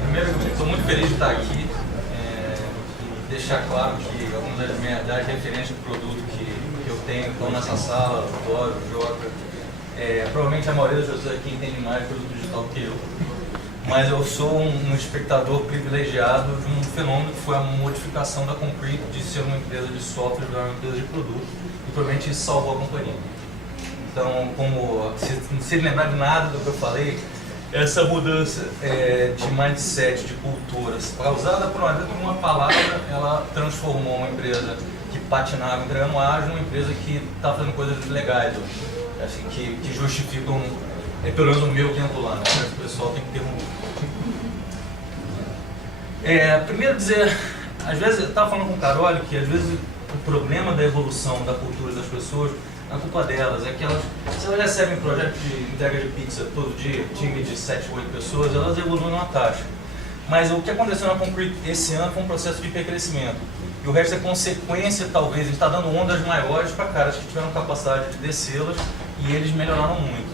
Primeiro, estou muito feliz de estar aqui e deixar claro que algumas das referências de produto que eu tenho estão nessa sala, o Dório, o Jota. Provavelmente a maioria das pessoas aqui entende mais de produto digital do que eu, mas eu sou um espectador privilegiado de um fenômeno que foi a modificação da Concrete de ser uma empresa de software para uma empresa de produto, e provavelmente isso salvou a companhia. Então, se lembrar de nada do que eu falei, essa mudança de mindset, de culturas, causada por uma palavra, ela transformou uma empresa que patinava entregando ágil numa empresa que está fazendo coisas legais hoje, assim, que justificam, pelo menos o meu tempo lá, né? O pessoal tem que ter primeiro dizer, às vezes, eu estava falando com o Carol que às vezes o problema da evolução da cultura das pessoas, a culpa delas é que se elas recebem projeto de entrega de pizza todo dia, time de 7 ou 8 pessoas, elas evoluem numa taxa. Mas o que aconteceu na Concrete esse ano foi um processo de hipercrescimento. E o resto é consequência, talvez, a gente está dando ondas maiores para caras que tiveram capacidade de descê-las e eles melhoraram muito.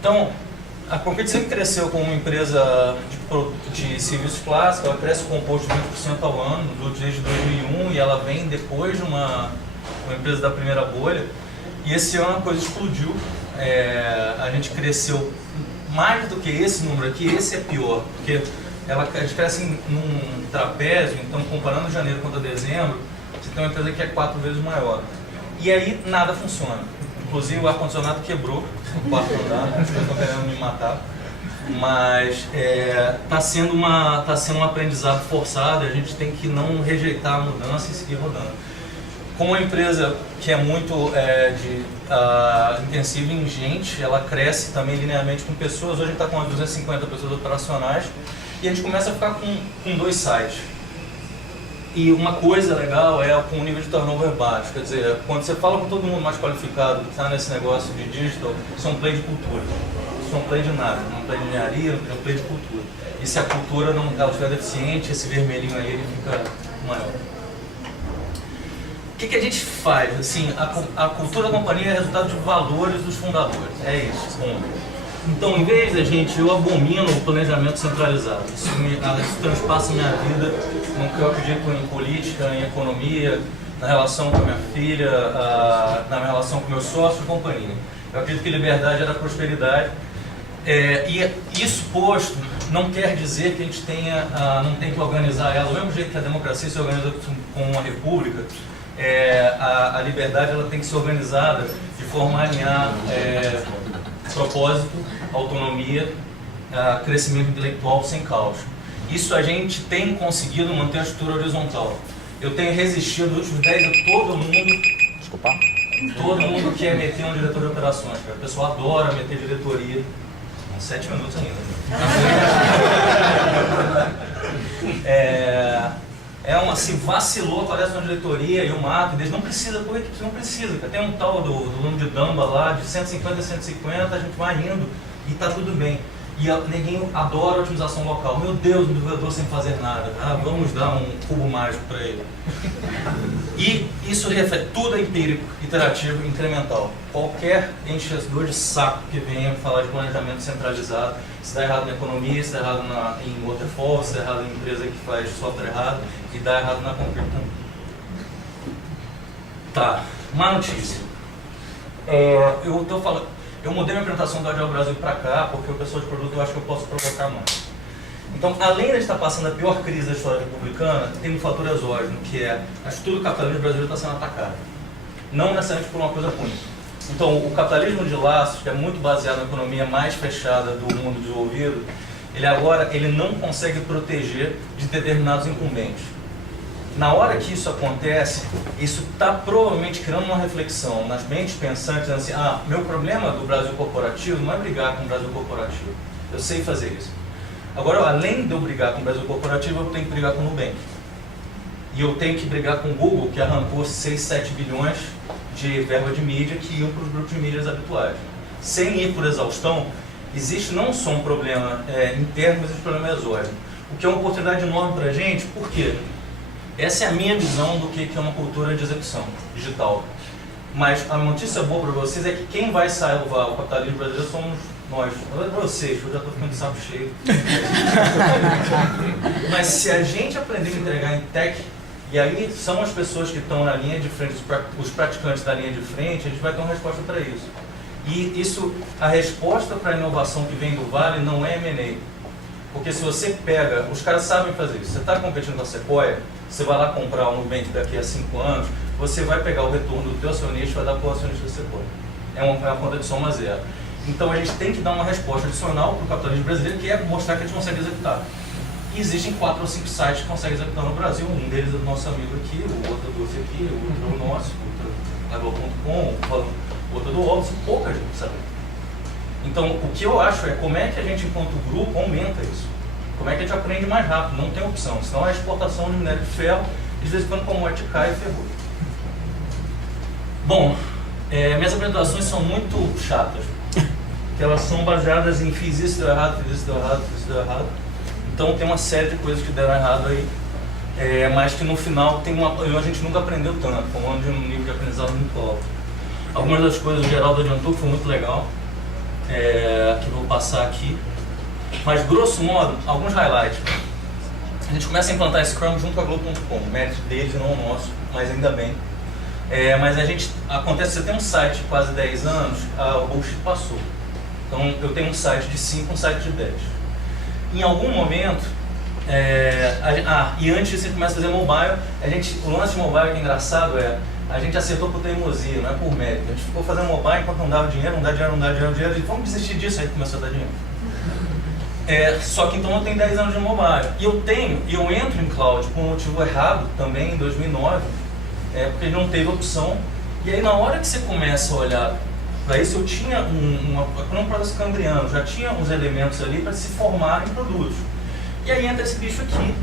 Então, a Concrete sempre cresceu como uma empresa de serviços clássicos, ela cresce com composto de 20% ao ano, desde 2001, e ela vem depois de uma empresa da primeira bolha, e esse ano a coisa explodiu. A gente cresceu mais do que esse número aqui. Esse é pior, porque a gente cresce num trapézio, então comparando janeiro contra dezembro, você tem uma empresa que é 4 vezes maior. E aí nada funciona. Inclusive o ar-condicionado quebrou no quarto andar, as pessoas estão querendo me matar. Mas está sendo um aprendizado forçado, e a gente tem que não rejeitar a mudança e seguir rodando. Como uma empresa que é muito intensiva em gente, ela cresce também linearmente com pessoas. Hoje a gente está com umas 250 pessoas operacionais e a gente começa a ficar com 2 sites. E uma coisa legal é com o nível de turnover baixo, quer dizer, quando você fala com todo mundo mais qualificado que está nesse negócio de digital, isso é um play de cultura, isso é um play de nada, não é um play de engenharia, é um play de cultura. E se a cultura não estiver deficiente, esse vermelhinho aí ele fica maior. O que a gente faz? Assim, a cultura da companhia é resultado de valores dos fundadores, é isso. Então, em vez da gente, eu abomino o planejamento centralizado. Isso transpassa minha vida no que eu acredito em política, em economia, na relação com a minha filha, na minha relação com meus sócios e companhia. Eu acredito que liberdade é da prosperidade. E isso posto, não quer dizer que a gente não tem que organizar ela do mesmo jeito que a democracia se organiza com uma república. A liberdade ela tem que ser organizada de forma a alinhar propósito, autonomia, crescimento intelectual sem caos. Isso a gente tem conseguido manter a estrutura horizontal. Eu tenho resistido nos últimos 10 anos, todo mundo quer meter um diretor de operações, cara. O pessoal adora meter diretoria. 7 minutos ainda. Se vacilou, aparece uma diretoria e eu mato, eles não precisa, por que não precisa? Tem um tal do dono de Damba lá, de 150 a 150, a gente vai indo e tá tudo bem. E ninguém adora a otimização local. Meu Deus, um desenvolvedor sem fazer nada. Vamos dar um cubo mágico para ele. E isso reflete, tudo é empírico, iterativo, incremental. Qualquer enchedor de saco que venha falar de planejamento centralizado, se dá errado na economia, se dá errado em waterfall, se dá errado em empresa que faz software errado, e dá errado na Concrete também. Tá, má notícia. Eu mudei minha apresentação do Agile Brasil para cá, porque o pessoal de produto eu acho que eu posso provocar mais. Então, além de a gente estar passando a pior crise da história republicana, tem um fator exógeno, que é a estrutura do capitalismo brasileiro está sendo atacada. Não necessariamente por uma coisa ruim. Então, o capitalismo de laços, que é muito baseado na economia mais fechada do mundo desenvolvido, ele não consegue proteger de determinados incumbentes. Na hora que isso acontece, isso está provavelmente criando uma reflexão nas mentes pensantes, assim, meu problema do Brasil corporativo não é brigar com o Brasil corporativo. Eu sei fazer isso. Agora, além de eu brigar com o Brasil corporativo, eu tenho que brigar com o Nubank. E eu tenho que brigar com o Google, que arrancou 6, 7 bilhões de verba de mídia que iam para os grupos de mídias habituais. Sem ir por exaustão, existe não só um problema interno, mas existe um problema exógeno. O que é uma oportunidade enorme para a gente, por quê? Essa é a minha visão do que é uma cultura de execução digital. Mas a notícia boa para vocês é que quem vai salvar o capitalismo brasileiro somos nós. Não é para vocês, eu já estou ficando de saco cheio. Mas se a gente aprender a entregar em tech, e aí são as pessoas que estão na linha de frente, os praticantes da linha de frente, a gente vai ter uma resposta para isso. E isso, a resposta para a inovação que vem do Vale não é M&A. Porque se você pega, os caras sabem fazer isso. Você está competindo com a Sequoia, você vai lá comprar um Nubank daqui a 5 anos, você vai pegar o retorno do teu acionista e vai dar para o acionista da Sequoia. É uma conta de soma zero. Então a gente tem que dar uma resposta adicional para o capitalismo brasileiro, que é mostrar que a gente consegue executar. E existem 4 ou 5 sites que conseguem executar no Brasil. Um deles é do nosso amigo aqui, o outro é do outro aqui, o outro é o nosso, o outro é do Globo.com, o outro é do Office, pouca gente sabe. Então, o que eu acho é como é que a gente, enquanto grupo, aumenta isso. Como é que a gente aprende mais rápido, não tem opção. Senão a exportação de minério de ferro, de vez em quando como commodity cai e ferrou. Bom, minhas apresentações são muito chatas. Que elas são baseadas em fiz isso, deu errado, fiz isso, deu errado, fiz isso, deu errado. Então tem uma série de coisas que deram errado aí. Mas que no final a gente nunca aprendeu tanto, foi um ano de um nível de aprendizado muito alto. Algumas das coisas o Geraldo adiantou que foi muito legal. Que eu vou passar aqui, mas grosso modo, alguns highlights. A gente começa a implantar Scrum junto com a Globo.com, mérito deles e não o nosso, mas ainda bem. Mas acontece, você tem um site de quase 10 anos, o bullshit passou. Então eu tenho um site de 5, um site de 10. Em algum momento, e antes disso a gente começa a fazer mobile, o lance de mobile que é engraçado a gente acertou por teimosia, não é por mérito. A gente ficou fazendo mobile enquanto não dava dinheiro, e vamos desistir disso, aí começou a dar dinheiro. Só que então eu tenho 10 anos de mobile. E eu entro em cloud por um motivo errado também em 2009, porque não teve opção. E aí na hora que você começa a olhar para isso, eu tinha um processo cambriano, já tinha uns elementos ali para se formar em produtos. E aí entra esse bicho aqui,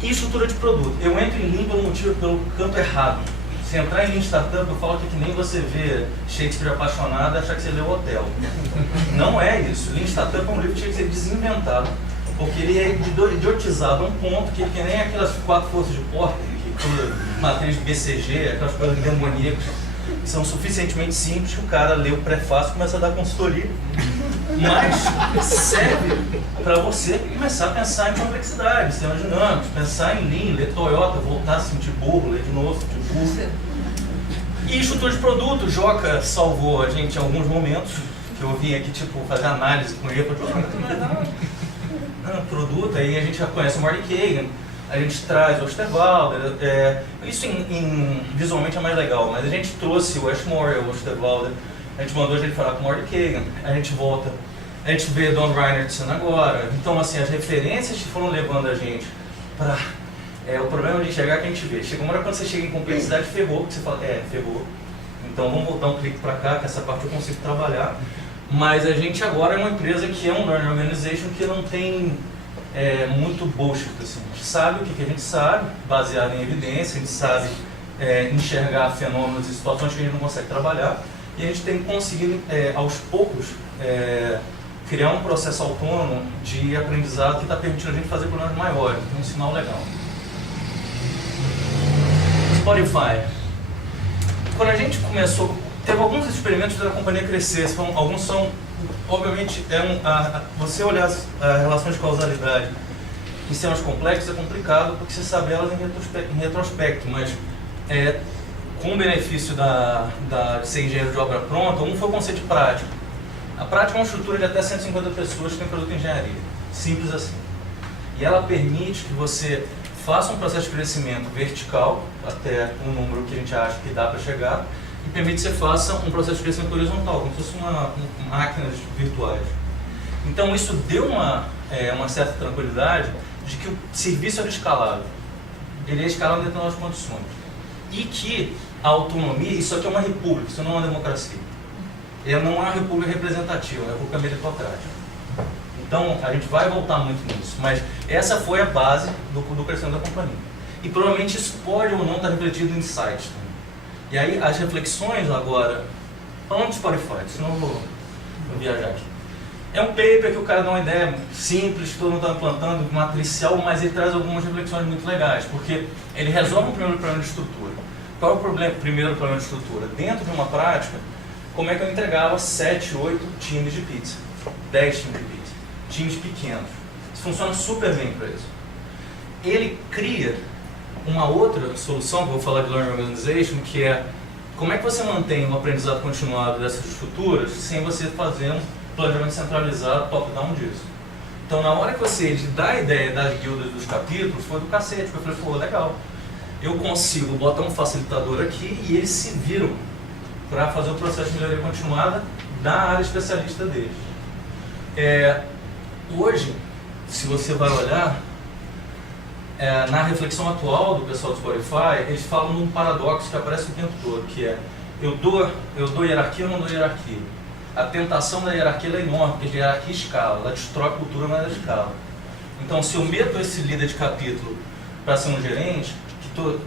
e estrutura de produto. Eu entro em Lean pelo canto errado. Se entrar em Lean Startup, eu falo que é que nem você vê Shakespeare apaixonado e achar que você leu Otelo. Não é isso. Lean Startup é um livro que tinha que ser desinventado, porque ele é idiotizado a um ponto que nem aquelas 4 forças de Porter, que matriz de BCG, aquelas coisas demoníacas, que são suficientemente simples que o cara lê o prefácio e começa a dar consultoria. Mas serve para você começar a pensar em complexidade, sistemas dinâmicos, pensar em Lean, ler Toyota, voltar a sentir burro, ler de novo, sentir burro. E estrutura de produto, Joca salvou a gente em alguns momentos, que eu vim aqui fazer análise com ele, produto, aí a gente já conhece o Marty Kagan, a gente traz o Osterwalder, isso visualmente é mais legal, mas a gente trouxe o Ashmore, o Osterwalder, a gente mandou a gente falar com o Marty Kagan, a gente volta, a gente vê Don Reinertsen agora, então assim, as referências que foram levando a gente para... o problema de enxergar que a gente vê, chega uma hora quando você chega em complexidade, ferrou, porque você fala, ferrou, então vamos voltar um clique para cá, que essa parte eu consigo trabalhar, mas a gente agora é uma empresa que é um learning organization que não tem muito bullshit, assim. A gente sabe o que a gente sabe, baseado em evidência, a gente sabe enxergar fenômenos e situações que a gente não consegue trabalhar, e a gente tem conseguido, aos poucos, criar um processo autônomo de aprendizado que está permitindo a gente fazer problemas maiores, tem um sinal legal. Spotify. Quando a gente começou, teve alguns experimentos da companhia crescer, alguns são, obviamente, você olhar as relações de causalidade em sistemas complexos é complicado porque você sabe elas em retrospecto, mas com o benefício de ser engenheiro de obra pronta, um foi o conceito de prática. A prática é uma estrutura de até 150 pessoas que tem produto de engenharia, simples assim. E ela permite que você faça um processo de crescimento vertical, até um número que a gente acha que dá para chegar, e permite que você faça um processo de crescimento horizontal, como se fosse máquinas virtuais. Então isso deu uma certa tranquilidade de que o serviço era escalável. Ele é escalável dentro das condições. E que a autonomia, isso aqui é uma república, isso não é uma democracia. Ela não é uma república representativa, é uma república meritocrática. Então a gente vai voltar muito nisso, mas essa foi a base do crescimento da companhia. E provavelmente isso pode ou não estar refletido em sites. E aí as reflexões agora, falando de Spotify, senão eu vou viajar aqui. É um paper que o cara dá uma ideia simples, que todo mundo está implantando, matricial, mas ele traz algumas reflexões muito legais, porque ele resolve um primeiro problema de estrutura. Qual é o primeiro problema de estrutura? Dentro de uma prática, como é que eu entregava 7, 8 times de pizza, 10 times de pizza, times pequenos. Isso funciona super bem para isso. Ele cria uma outra solução, que eu vou falar de Learning Organization, que é como é que você mantém um aprendizado continuado dessas estruturas sem você fazer um planejamento centralizado, top-down disso. Então, na hora que você dá a ideia das guildas dos capítulos, foi do cacete, porque eu falei, pô, legal, eu consigo botar um facilitador aqui e eles se viram para fazer o processo de melhoria continuada da área especialista deles. Hoje, se você vai olhar, na reflexão atual do pessoal do Spotify, eles falam num paradoxo que aparece o tempo todo, que é, eu dou hierarquia ou não dou hierarquia? A tentação da hierarquia é enorme, porque a hierarquia escala, ela destrói a cultura, mas ela escala. Então, se eu meto esse líder de capítulo para ser um gerente,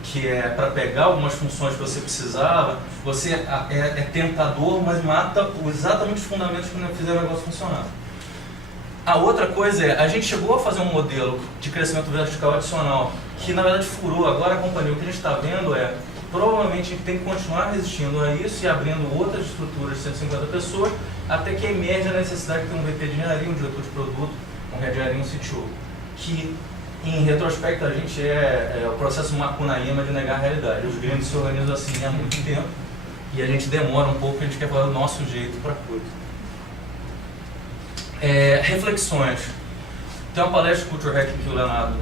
que é para pegar algumas funções que você precisava, você é tentador, mas mata exatamente os fundamentos que não fizeram o negócio funcionar. A outra coisa é, a gente chegou a fazer um modelo de crescimento vertical adicional, que na verdade furou. Agora a companhia, o que a gente está vendo é, provavelmente a gente tem que continuar resistindo a isso e abrindo outras estruturas de 150 pessoas, até que emerge a necessidade de ter um VP de engenharia, um diretor de produto, um head de engenharia, um CTO. Que, em retrospecto, a gente é o processo Macunaíma de negar a realidade. Os grandes se organizam assim há muito tempo e a gente demora um pouco, a gente quer fazer o nosso jeito para a coisa. Reflexões. Tem uma palestra de Culture Hacking que o Leonardo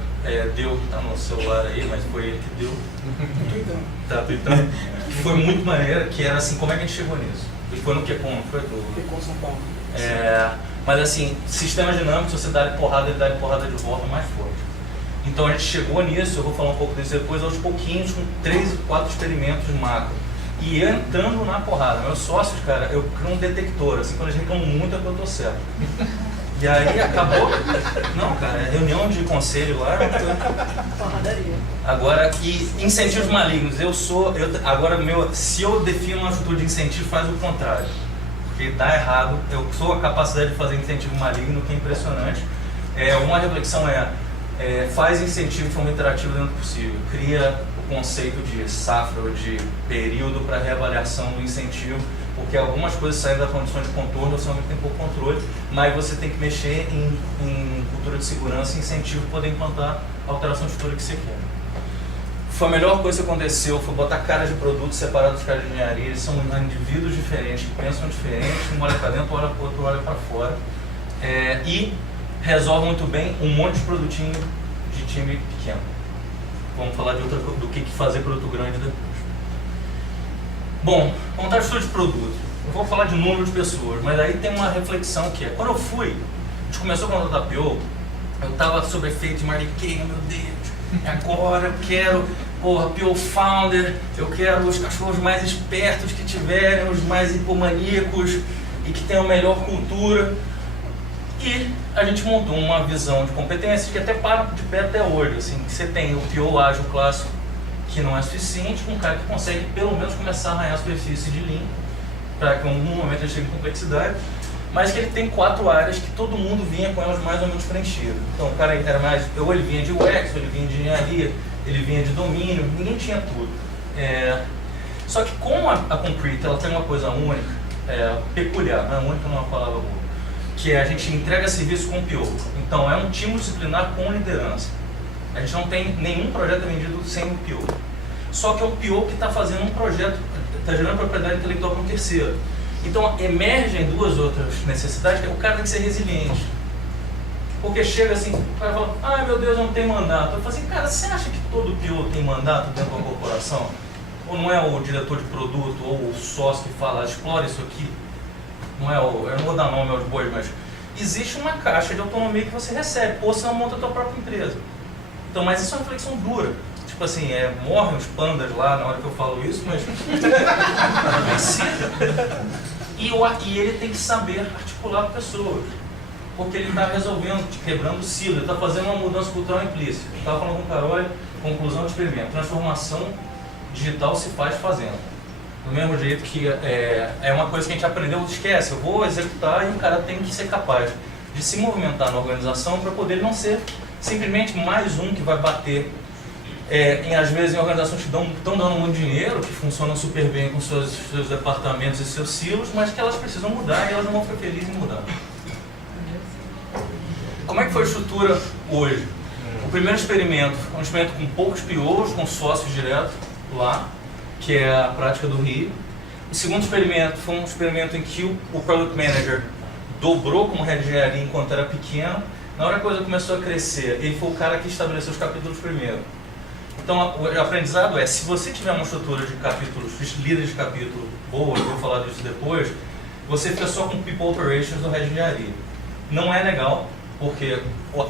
deu, tá no celular aí, mas foi ele que deu. Tá tweetando. Que foi muito maneira, que era assim, como é que a gente chegou nisso? E foi no QCon, não foi? QCon São Paulo. Mas assim, sistemas dinâmicos, se você dá porrada, ele dá porrada de volta mais forte. Então a gente chegou nisso, eu vou falar um pouco disso depois, aos pouquinhos, com 3 ou 4 experimentos macro. E entrando na porrada. Meus sócios, cara, eu crio um detector, assim, quando eles reclamam muito é que eu tô certo. E aí acabou. Não, cara, reunião de conselho lá. Porradaria. Agora, e incentivos malignos. Se eu defino uma estrutura de incentivo, faz o contrário. Porque dá errado. Eu sou a capacidade de fazer incentivo maligno, que é impressionante. Uma reflexão faz incentivo de forma interativa dentro do possível. Cria o conceito de safra ou de período para reavaliação do incentivo, porque algumas coisas saem da condição de contorno, você não tem pouco controle, mas você tem que mexer em cultura de segurança e incentivo para poder implantar a alteração de estrutura que você quer. Foi a melhor coisa que aconteceu, foi botar caras de produtos separados dos caras de engenharia. Eles são indivíduos diferentes, que pensam diferente, um olha para dentro, olha para o outro, olha para fora. E resolve muito bem um monte de produtinho de time pequeno. Vamos falar do que fazer produto grande depois. Bom, montar estudo de produto. Eu vou falar de número de pessoas, mas aí tem uma reflexão que quando eu fui, a gente começou com a PO, eu estava sob efeito de Marley King, meu Deus, agora eu quero, PO Founder, eu quero os cachorros mais espertos que tiverem, os mais hipomaníacos e que tenham a melhor cultura. E a gente montou uma visão de competências que até para de pé até hoje. Assim, você tem o PO ágil clássico, que não é suficiente, com um cara que consegue pelo menos começar a arranhar a superfície de Lean, para que em algum momento ele chegue em complexidade, mas que ele tem 4 áreas que todo mundo vinha com elas mais ou menos preenchidas. Então o cara era mais, ou ele vinha de UX, ou ele vinha de engenharia, ele vinha de domínio, ninguém tinha tudo. Só que como a Concrete ela tem uma coisa única, peculiar, não é única, não é uma palavra boa, que a gente entrega serviço com o PO. Então é um time disciplinar com liderança. A gente não tem nenhum projeto vendido sem o PO. Só que é o PO que está fazendo um projeto, está gerando propriedade intelectual para um terceiro. Então emergem 2 outras necessidades, que o cara tem que ser resiliente. Porque chega assim, o cara fala, ai meu Deus, eu não tenho mandato. Eu falo assim, cara, você acha que todo PO tem mandato dentro de uma corporação? Ou não é o diretor de produto ou o sócio que fala, explora isso aqui? Não é eu não vou dar nome aos bois, mas existe uma caixa de autonomia que você recebe, ou você não monta a tua própria empresa. Então, mas isso é uma reflexão dura. Tipo assim, morrem os pandas lá na hora que eu falo isso, mas precisa. E ele tem que saber articular pessoas, porque ele está resolvendo, quebrando silo, ele está fazendo uma mudança cultural implícita. Eu estava falando com o Carol, conclusão do experimento. Transformação digital se faz fazendo. Do mesmo jeito que é uma coisa que a gente aprendeu, esquece, eu vou executar e o cara tem que ser capaz de se movimentar na organização para poder não ser simplesmente mais um que vai bater às vezes em organizações que estão dando muito dinheiro, que funcionam super bem com seus departamentos e seus silos, mas que elas precisam mudar e elas não vão ficar felizes em mudar. Como é que foi a estrutura hoje? O primeiro experimento foi um experimento com poucos POs, com sócios direto lá, que é a prática do Rio. O segundo experimento foi um experimento em que o Product Manager dobrou como head de engenharia enquanto era pequeno. Na hora que a coisa começou a crescer, ele foi o cara que estabeleceu os capítulos primeiro. Então, o aprendizado é, se você tiver uma estrutura de capítulos, líderes de capítulo boa, eu vou falar disso depois, você fica só com People Operations do head de engenharia. Não é legal, porque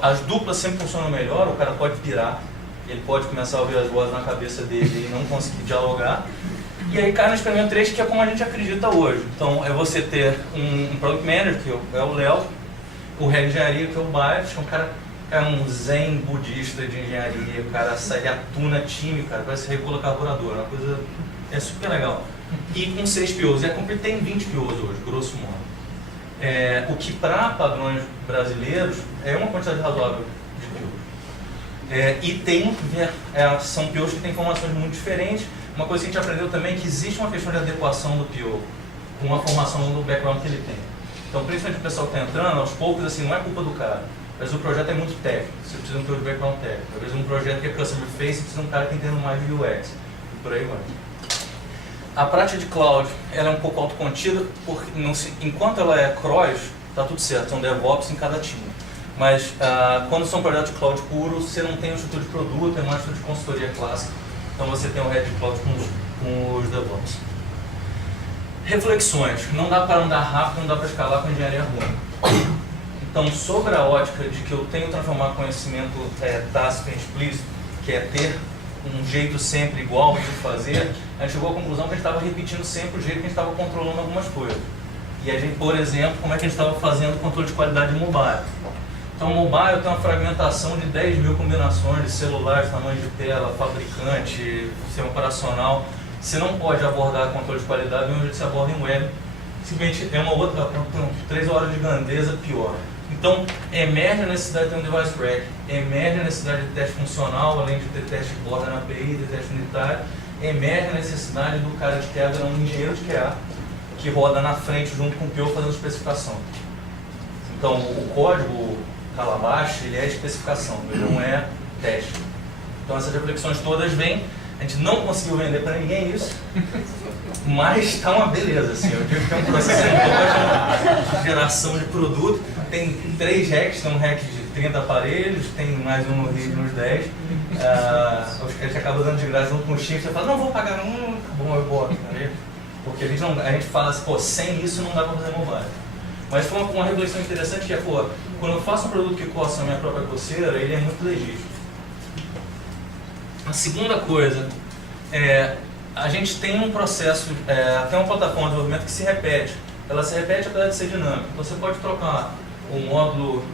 as duplas sempre funcionam melhor, o cara pode pirar, ele pode começar a ouvir as vozes na cabeça dele e não conseguir dialogar. E aí cai no experimento 3, que é como a gente acredita hoje. Então, é você ter um Product Manager, que é o Léo, o head de engenharia, que é o Bairros, que é um cara, um zen budista de engenharia, o cara sai atuna time, cara, parece regula carburador, uma coisa super legal. E com 6 POs, e a Compre tem 20 POs hoje, grosso modo. O que para padrões brasileiros é uma quantidade razoável de POs. E são POs que têm formações muito diferentes. Uma coisa que a gente aprendeu também é que existe uma questão de adequação do PO com a formação do background que ele tem. Então, principalmente o pessoal que está entrando, aos poucos, assim, não é culpa do cara, mas o projeto é muito técnico, você precisa de um background técnico. Às vezes um projeto que é customer face, precisa de um cara que entenda mais de UX, e por aí vai. A prática de cloud, ela é um pouco autocontida, porque enquanto ela é cross, está tudo certo, são DevOps em cada time. Mas quando são projetos de cloud puro, você não tem um estrutura de produto, é uma estrutura de consultoria clássica. Então você tem o head de cloud com os DevOps. Reflexões. Não dá para andar rápido, não dá para escalar com engenharia ruim. Então, sobre a ótica de que eu tenho que transformar conhecimento tácito em explícito, que é ter um jeito sempre igual de fazer, a gente chegou à conclusão que a gente estava repetindo sempre o jeito que a gente estava controlando algumas coisas. E a gente, por exemplo, como é que a gente estava fazendo o controle de qualidade de mobile. Então, mobile tem uma fragmentação de 10 mil combinações de celulares, tamanho de tela, fabricante, sistema operacional. Você não pode abordar controle de qualidade do mesmo jeito que você aborda em web. Simplesmente é uma outra, 3 horas de grandeza pior. Então, emerge a necessidade de ter um device rack, emerge a necessidade de teste funcional, além de ter teste de borda na API, de teste unitário, emerge a necessidade do cara de QA, um engenheiro de QA, que roda na frente junto com o PO fazendo especificação. Então, o código Calabash, ele é especificação, ele não é teste. Então, essas reflexões todas vêm. A gente não conseguiu vender para ninguém isso, mas está uma beleza, assim. Eu digo que é um processo de geração de produto. Tem 3 racks, tem um rack de 30 aparelhos, tem mais um no Rio, uns 10. A gente acaba dando de graça junto com o Chico, você fala, não vou pagar, bom, eu boto, tá? Porque a gente fala assim, pô, sem isso não dá para fazer mobile. Mas foi uma reflexão interessante que é, pô, quando eu faço um produto que coça a minha própria coceira, ele é muito legítimo. A segunda coisa, a gente tem um processo, tem uma plataforma de desenvolvimento que se repete. Ela se repete apesar de ser dinâmica. Então, você pode trocar o módulo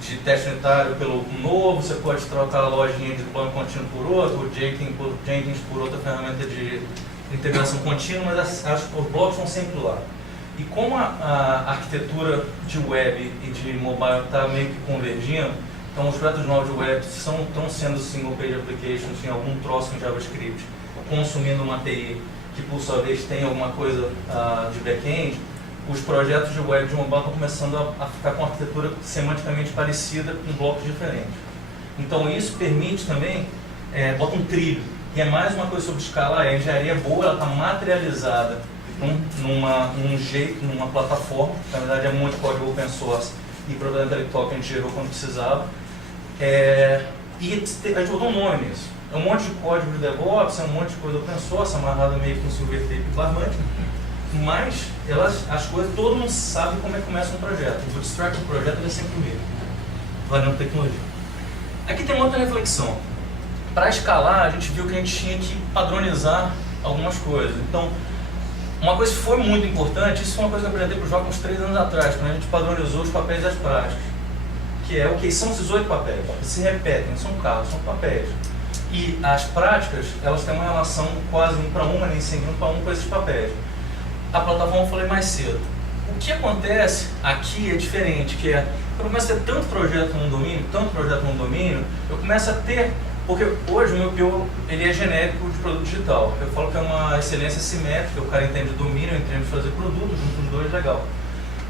de teste unitário pelo novo, você pode trocar a lojinha de deployment contínuo por outro, o Jenkins por outra ferramenta de integração contínua, mas os blocos estão sempre lá. E como a arquitetura de web e de mobile está meio que convergindo, então os projetos novos de web estão sendo single page applications, em algum troço em JavaScript, consumindo uma API que por sua vez tem alguma coisa de back-end. Os projetos de web de mobile estão começando a ficar com uma arquitetura semanticamente parecida, com blocos diferentes. Então isso permite também, bota um trilho, e é mais uma coisa sobre escalar. A engenharia boa, ela está materializada num jeito, numa plataforma, que na verdade é um monte de código open source e propriedade intelectual que a gente gerou quando precisava. E a gente botou um nome nisso. É um monte de código de DevOps, é um monte de coisa open source, amarrada meio com silver tape e barbante, mas as coisas, todo mundo sabe como é que começa um projeto. O bootstrap do projeto é sempre o mesmo, variando tecnologia. Aqui tem uma outra reflexão. Para escalar, a gente viu que a gente tinha que padronizar algumas coisas. Então, uma coisa que foi muito importante, isso foi uma coisa que eu aprendi para o Joca uns 3 anos atrás, quando a gente padronizou os papéis das práticas. Que é o que são esses 8 papéis, eles se repetem, são carros, são papéis. E as práticas, elas têm uma relação quase 1 para 1, nem sempre 1 para 1 com esses papéis. A plataforma eu falei mais cedo. O que acontece aqui é diferente, que é, quando eu começo a ter tanto projeto num domínio, eu começo a ter Porque hoje o meu PO ele é genérico de produto digital. Eu falo que é uma excelência simétrica, o cara entende domínio, eu entendo de fazer produto, junto os dois, legal.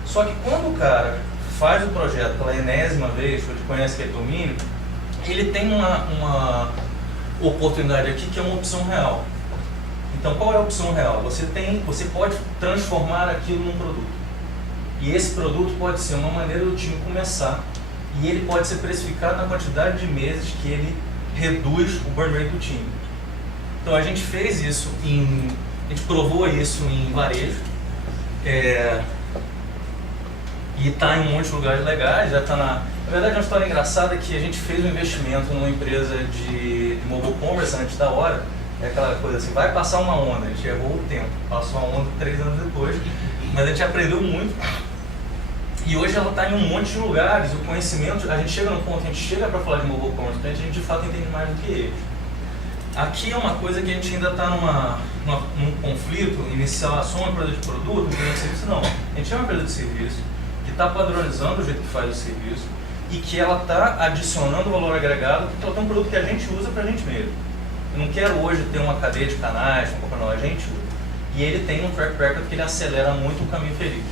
Só que quando o cara faz o projeto pela enésima vez, ele conhece aquele domínio, ele tem uma oportunidade aqui que é uma opção real. Então qual é a opção real? Você pode transformar aquilo num produto. E esse produto pode ser uma maneira do time começar, e ele pode ser precificado na quantidade de meses que ele reduz o burn rate do time. Então a gente fez isso, a gente provou isso em varejo, e está em um monte de lugares legais, já está na verdade, uma história engraçada é que a gente fez um investimento numa empresa de mobile commerce antes da hora, é aquela coisa assim, vai passar uma onda, a gente errou o tempo, passou a onda 3 anos depois, mas a gente aprendeu muito. E hoje ela está em um monte de lugares, o conhecimento, a gente chega no ponto, a gente chega para falar de mobile commerce, a gente de fato entende mais do que eles. Aqui é uma coisa que a gente ainda está num conflito inicial, só uma empresa de produto, uma empresa de serviço, não. A gente é uma empresa de serviço que está padronizando o jeito que faz o serviço e que ela está adicionando valor agregado porque ela tem um produto que a gente usa para a gente mesmo. Eu não quero hoje ter uma cadeia de canais, não, a gente usa. E ele tem um track record que ele acelera muito o caminho feliz.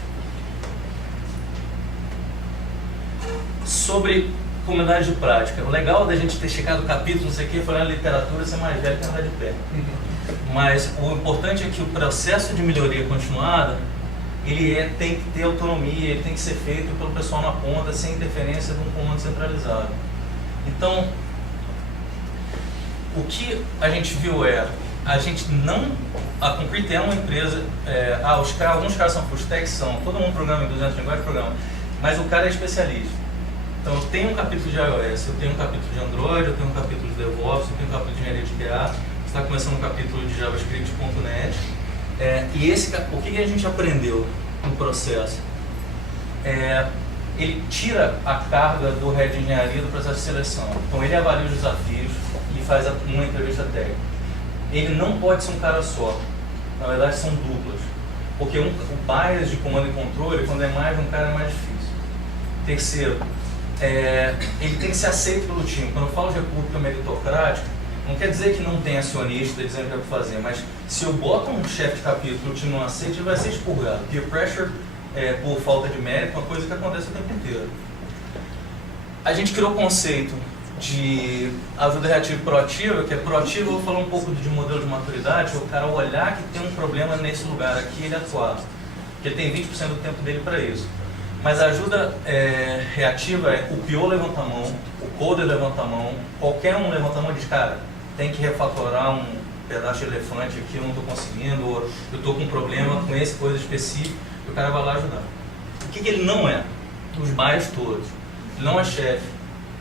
Sobre comunidade de prática. O legal da gente ter chegado no capítulo, não sei o que, foi na literatura, ser mais velho que andar de pé. Mas o importante é que o processo de melhoria continuada, ele tem que ter autonomia, ele tem que ser feito pelo pessoal na ponta, sem interferência de um comando centralizado. Então, o que a gente viu a gente não... A Concrete é uma empresa... alguns caras são full stack, todo mundo programa em 200 linguagens, programa, mas o cara é especialista. Então eu tenho um capítulo de iOS, eu tenho um capítulo de Android, eu tenho um capítulo de DevOps, eu tenho um capítulo de engenharia de QA, está começando um capítulo de JavaScript.net. O que a gente aprendeu no processo? Ele tira a carga do head de engenharia do processo de seleção. Então ele avalia os desafios e faz uma entrevista técnica. Ele não pode ser um cara só, na verdade são duplas. Porque o bias de comando e controle, quando é mais de um cara, é mais difícil. Terceiro, ele tem que ser aceito pelo time. Quando eu falo de república meritocrática, não quer dizer que não tem acionista dizendo o que é para fazer, mas se eu boto um chefe de capítulo e o time não aceita, ele vai ser expurgado. Peer pressure por falta de mérito é uma coisa que acontece o tempo inteiro. A gente criou o conceito de ajuda reativa e proativa, que é proativa, eu vou falar um pouco de modelo de maturidade, o cara olhar que tem um problema nesse lugar aqui, ele atuar. Porque ele tem 20% do tempo dele para isso. Mas a ajuda reativa o PO levanta a mão, o coder levanta a mão, qualquer um levanta a mão e diz, cara, tem que refatorar um pedaço de elefante aqui, eu não estou conseguindo, ou eu estou com um problema com esse coisa específica, e o cara vai lá ajudar. O que ele não é? Os bias todos. Ele não é chefe,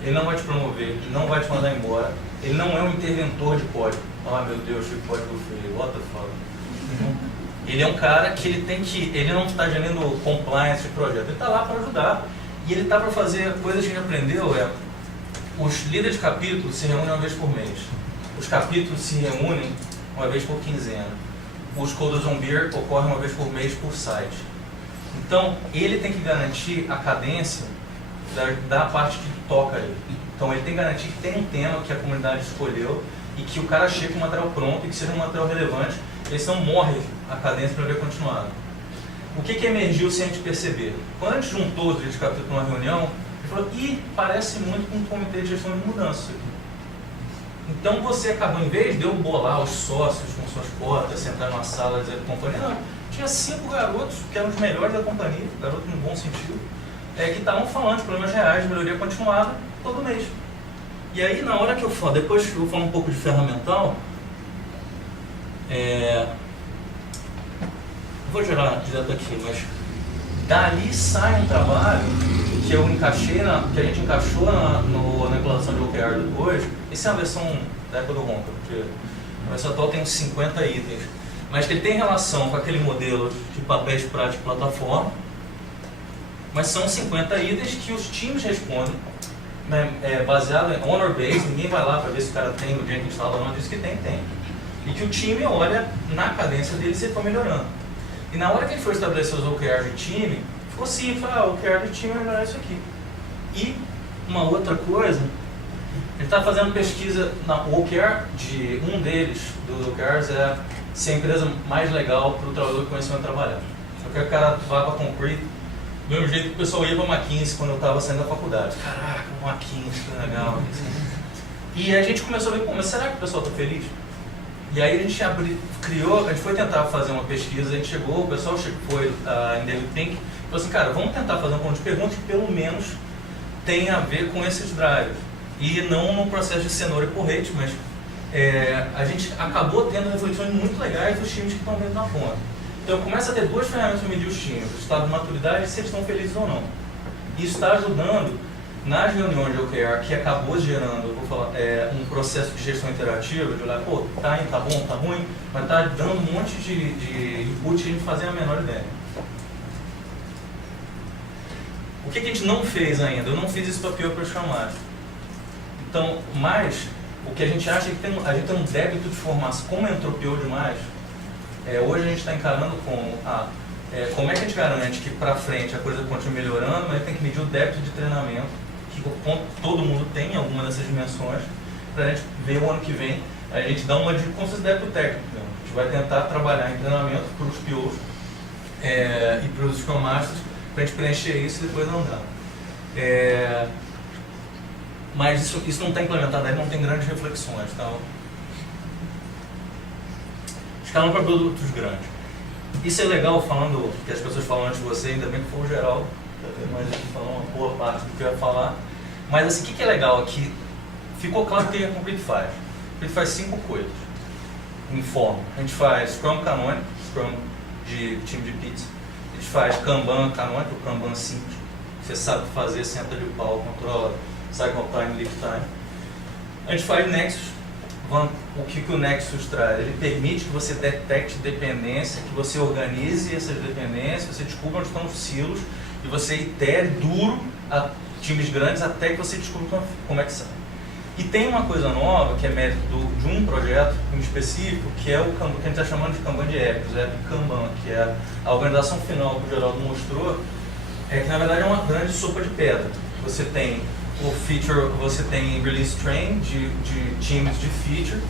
ele não vai te promover, ele não vai te mandar embora, ele não é um interventor de código. Ah, meu Deus, que código feio, what the fuck. Ele é um cara que ele não está gerando compliance de projeto, ele está lá para ajudar. E ele está para fazer coisas que a gente aprendeu, os líderes de capítulo se reúnem uma vez por mês. Os capítulos se reúnem uma vez por quinzena. Os coders on beer ocorrem uma vez por mês por site. Então, ele tem que garantir a cadência da parte que toca ele. Então, ele tem que garantir que tem um tema que a comunidade escolheu e que o cara chegue com o material pronto e que seja um material relevante. Ele não morre a cadência para ver continuada. O que emergiu sem a gente perceber? Quando a gente juntou os líderes de capítulo numa reunião, ele falou, parece muito com um comitê de gestão de mudança isso aqui. Então você acabou, em vez de eu bolar os sócios com suas cotas, sentar numa sala e dizer companhia, não, tinha 5 garotos que eram os melhores da companhia, garotos no bom sentido, que estavam falando de problemas reais, de melhoria continuada, todo mês. E aí na hora que eu falo, depois que eu vou falar um pouco de ferramental, vou gerar direto aqui, mas dali sai um trabalho que eu encaixei, que a gente encaixou na implantação de OKR depois. Essa é a versão da época do Ronca, porque a versão atual tem uns 50 itens, mas que ele tem relação com aquele modelo de papéis práticos plataforma, mas são 50 itens que os times respondem, né, baseado em honor base, ninguém vai lá para ver se o cara tem o Jenkins instalado ou não, diz que tem. E que o time olha na cadência dele se ele está melhorando. E na hora que ele foi estabelecer os OKRs de time, ficou simples, o OKR de time é melhorar isso aqui. E uma outra coisa A gente está fazendo pesquisa na OKR, de um deles, do OKRs, é ser a empresa mais legal para o trabalhador que conheceu a trabalhar. Eu quero que o cara vá para Concrete, do mesmo jeito que o pessoal ia para McKinsey quando eu estava saindo da faculdade. Caraca, McKinsey, que legal. E a gente começou a ver, pô, mas será que o pessoal está feliz? E aí a gente criou, a gente foi tentar fazer uma pesquisa, a gente chegou, o pessoal foi em David Pink, falou assim, cara, vamos tentar fazer um conjunto de perguntas que pelo menos tenha a ver com esses drivers. E não no processo de cenoura e porrete, mas a gente acabou tendo reflexões muito legais dos times que estão dentro da ponta. Então começa a ter duas ferramentas para medir os times, o estado de maturidade e se eles estão felizes ou não. Isso está ajudando nas reuniões de OKR, que acabou gerando, eu vou falar, um processo de gestão interativa, de olhar, pô, tá bom, tá ruim, mas tá dando um monte de input e a gente fazer a menor ideia. O que a gente não fez ainda? Eu não fiz isso para o Scrum Master. Então, mas o que a gente acha é que a gente tem um débito de formação, como entropiou demais, hoje a gente está encarando como é que a gente garante que para frente a coisa continue melhorando, mas tem que medir o débito de treinamento, que todo mundo tem em alguma dessas dimensões, para a gente ver o ano que vem, a gente dá uma dica como se fosse débito técnico. Né? A gente vai tentar trabalhar em treinamento para os POs e para os Scrum Masters, para a gente preencher isso e depois andar. Mas isso não está implementado, aí não tem grandes reflexões. Então, escalando para produtos grandes. Isso é legal, falando que as pessoas falam antes de você, ainda bem que foi o Geraldo, mas ele falou uma boa parte do que eu ia falar. Mas assim, o que é legal aqui? Ficou claro que a Concrete faz. A gente faz 5 coisas em forma. A gente faz Scrum canônico, Scrum de time de pizza. A gente faz Kanban canônico, Kanban simples. Você sabe fazer, senta de pau, controla Cycle Time, Lead Time. A gente faz Nexus. O que o Nexus traz? Ele permite que você detecte dependência, que você organize essas dependências, você descubra onde estão os silos e você itere duro a times grandes até que você descubra como é que sai. E tem uma coisa nova, que é mérito de um projeto em específico, que é o que a gente está chamando de Kanban de épicos, o Epic Kanban, que é a organização final que o Geraldo mostrou, que na verdade é uma grande sopa de pedra. Você tem o feature, você tem release train de times de feature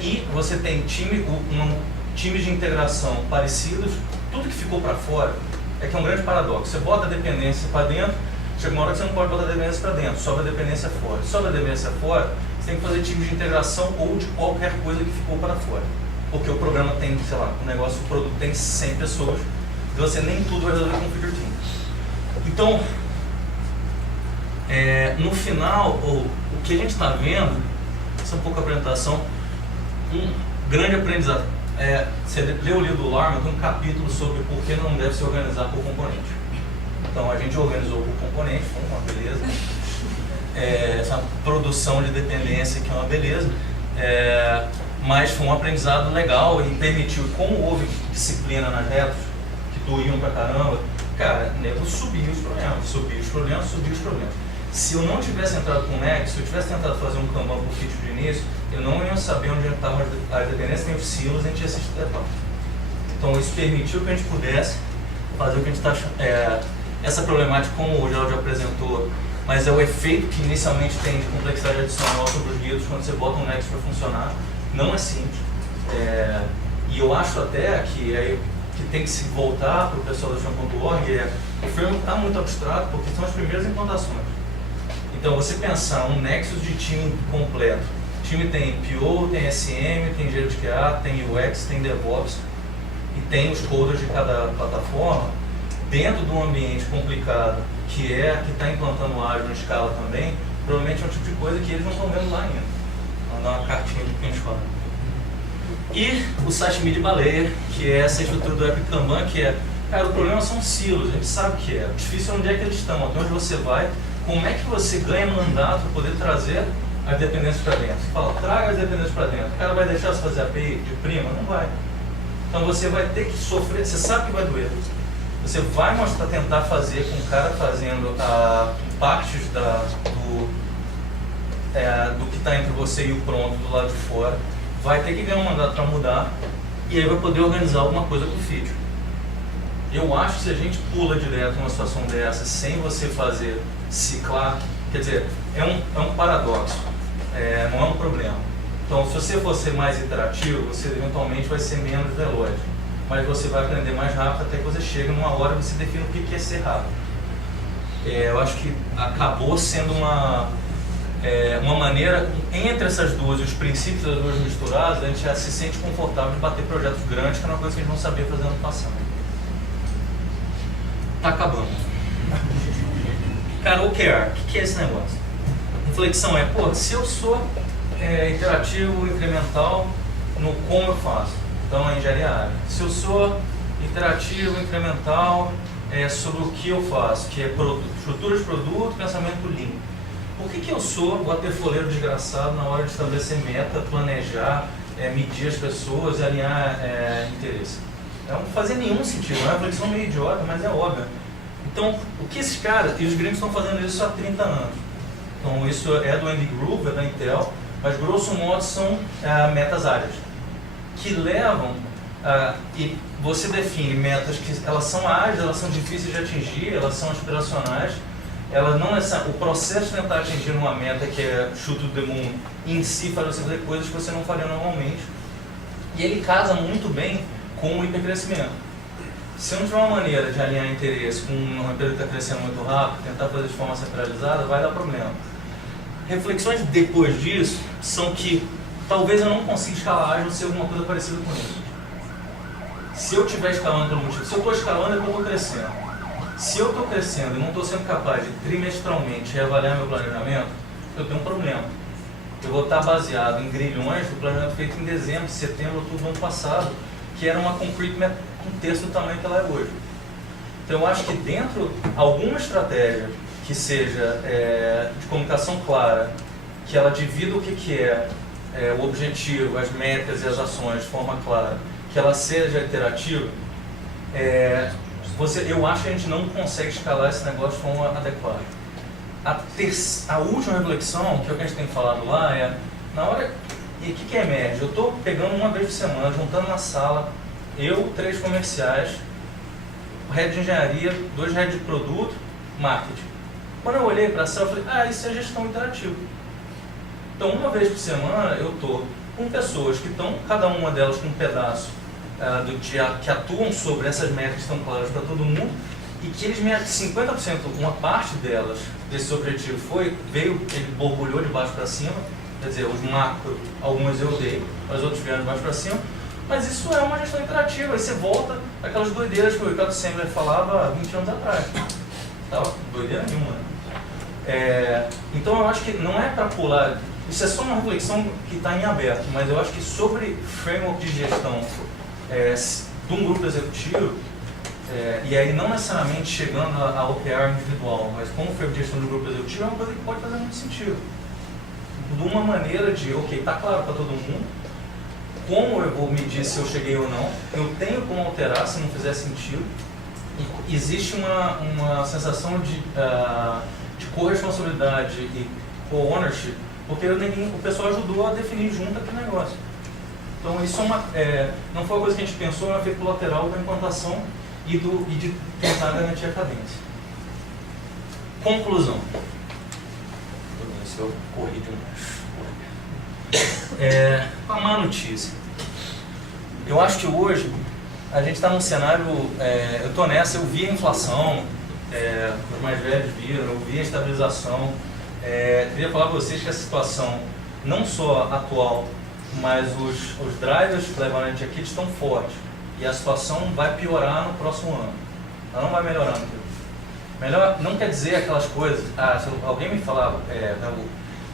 e você tem times de integração parecidos. Tudo que ficou para fora é que é um grande paradoxo. Você bota a dependência para dentro, chega uma hora que você não pode botar a dependência para dentro, sobra a dependência fora. Sobra a dependência fora, você tem que fazer times de integração ou de qualquer coisa que ficou para fora. Porque o programa tem, sei lá, o negócio, o produto tem 100 pessoas, e você nem tudo vai resolver com o feature team. Então, no final, o que a gente está vendo, essa é um pouco a apresentação, um grande aprendizado. Você leu o livro do Lorman, tem um capítulo sobre por que não deve se organizar por componente. Então a gente organizou por componente, foi uma beleza. Essa produção de dependência que é uma beleza. Mas foi um aprendizado legal e permitiu, como houve disciplina nas retas, que doíam pra caramba, cara, nego subia os problemas. Se eu não tivesse entrado com o Nexus, se eu tivesse tentado fazer um Kanban por feature de início, eu não ia saber onde estavam as dependências, tem os silos, a gente ia assistir etapa. Então isso permitiu que a gente pudesse fazer o que a gente está achando. Essa problemática, como o Geraldo já apresentou, mas é o efeito que inicialmente tem de complexidade adicional sobre os guias quando você bota um Nexus para funcionar, não é simples. E eu acho até que tem que se voltar para o pessoal da Scrum.org, o framework está muito abstrato porque são as primeiras implantações. Então você pensar um Nexus de time completo, o time tem PO, tem SM, tem engenheiro de QA, tem UX, tem DevOps e tem os coders de cada plataforma, dentro de um ambiente complicado que está implantando ágil na escala também, provavelmente é um tipo de coisa que eles não estão vendo lá ainda. Vou dar uma cartinha do que a gente fala. E o sashimi de baleia, que é essa estrutura do Epic Kanban, que cara, o problema são silos, a gente sabe o que é. O difícil é onde é que eles estão, até onde você vai, como é que você ganha mandato para poder trazer as dependências para dentro. Você fala, traga as dependências para dentro. O cara vai deixar você fazer API de prima? Não vai. Então você vai ter que sofrer, você sabe que vai doer. Você vai tentar fazer com o cara fazendo partes do que está entre você e o pronto do lado de fora, vai ter que ganhar um mandato para mudar e aí vai poder organizar alguma coisa com o feature. Eu acho que se a gente pula direto numa situação dessa sem você fazer ciclar, Quer dizer, é um paradoxo, não é um problema. Então, se você for ser mais interativo, você eventualmente vai ser menos veloz, mas você vai aprender mais rápido até que você chega numa hora e você define o que é ser rápido. Eu acho que acabou sendo uma maneira, entre essas duas, os princípios das duas misturados, a gente já se sente confortável de bater projetos grandes, que é uma coisa que a gente não sabia fazer ano passado. Tá acabando. Cara, OKR, o que é esse negócio? Reflexão é, se eu sou interativo, incremental, no como eu faço, então é engenharia área. Se eu sou interativo, incremental, sobre o que eu faço, que é estrutura de produto, pensamento lean. Por que eu sou waterfoleiro desgraçado na hora de estabelecer meta, planejar, medir as pessoas e alinhar interesse? Não fazia nenhum sentido, é uma reflexão meio idiota, mas é óbvio. Então, o que esses caras, e os gringos estão fazendo isso há 30 anos. Então, isso é do Andy Grove, é da Intel, mas grosso modo são metas áreas, que levam e você define metas que elas são ágeis, elas são difíceis de atingir, elas são aspiracionais, ela não é o processo de tentar atingir uma meta que é shoot to the moon em si faz você fazer coisas que você não faria normalmente, e ele casa muito bem com o hipercrescimento. Se eu não tiver uma maneira de alinhar interesse com uma empresa que está crescendo muito rápido, tentar fazer de forma centralizada, vai dar problema. Reflexões depois disso são que talvez eu não consiga escalar ágil ser alguma coisa parecida com isso. Se eu estiver escalando pelo motivo, se eu estou escalando é porque eu estou crescendo. Se eu estou crescendo e não estou sendo capaz de trimestralmente reavaliar meu planejamento, eu tenho um problema. Eu vou estar baseado em grilhões do planejamento feito em dezembro, setembro, outubro do ano passado, que era uma concrete map um terço do tamanho que ela é hoje. Então eu acho que dentro alguma estratégia que seja de comunicação clara, que ela divida o que é o objetivo, as metas e as ações de forma clara, que ela seja iterativa, eu acho que a gente não consegue escalar esse negócio de forma adequada. A última reflexão, que é o que a gente tem falado lá, na hora... E o que é média? Eu estou pegando uma vez por semana, juntando na sala, 3 comerciais, o head de engenharia, 2 head de produto, marketing. Quando eu olhei para a sala, eu falei, isso é gestão interativa. Então, uma vez por semana, eu estou com pessoas que estão, cada uma delas com um pedaço do dia, que atuam sobre essas metas que estão claras para todo mundo, e que eles, 50%, uma parte delas, desse objetivo ele borbulhou de baixo para cima, quer dizer, os macro, algumas eu dei, mas outros vieram de baixo para cima, mas isso é uma gestão interativa, aí você volta aquelas doideiras que o Ricardo Sandler falava há 20 anos atrás. Tava doideira nenhuma. Então eu acho que não é para pular, isso é só uma reflexão que está em aberto, mas eu acho que sobre framework de gestão de um grupo executivo, e aí não necessariamente chegando a OKR individual, mas como framework de gestão do grupo executivo é uma coisa que pode fazer muito sentido. De uma maneira de, está claro para todo mundo, como eu vou medir se eu cheguei ou não, eu tenho como alterar se não fizer sentido, e existe uma sensação de corresponsabilidade e co-ownership, porque o pessoal ajudou a definir junto aquele negócio. Então isso não foi uma coisa que a gente pensou, é um efeito colateral da implantação e de tentar garantir a cadência. Conclusão. Eu corri demais. Uma má notícia. Eu acho que hoje a gente está num cenário, eu estou nessa, eu vi a inflação, os mais velhos viram, eu vi a estabilização. Queria falar para vocês que a situação, não só atual, mas os drivers que levaram a gente aqui estão fortes. E a situação vai piorar no próximo ano. Ela não vai melhorar no tempo. Melhor, não quer dizer aquelas coisas, se alguém me falava,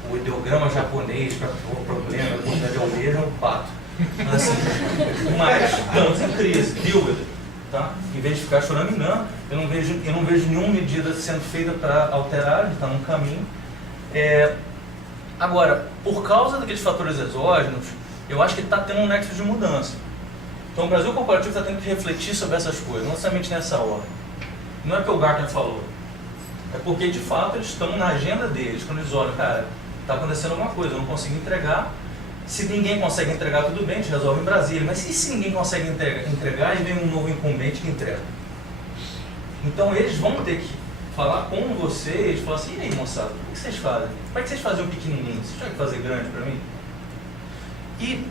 o ideograma japonês para o problema, a quantidade de aldeia é um pato. Assim, mas estamos em crise, deal with it, tá? Em vez de ficar chorando, eu não vejo nenhuma medida sendo feita para alterar, ele está num caminho. Agora, por causa daqueles fatores exógenos, eu acho que está tendo um nexo de mudança. Então o Brasil Corporativo está tendo que refletir sobre essas coisas, não necessariamente nessa hora. Não é o que o Gartner falou, é porque de fato eles estão na agenda deles, quando eles olham, cara, está acontecendo alguma coisa, eu não consigo entregar, se ninguém consegue entregar tudo bem, a gente resolve em Brasília, mas e se ninguém consegue entregar e vem um novo incumbente que entrega? Então eles vão ter que falar com vocês, falar assim, e aí moçada, o que vocês fazem? Como é que vocês fazem um pequenininho? Vocês têm que fazer grande para mim? E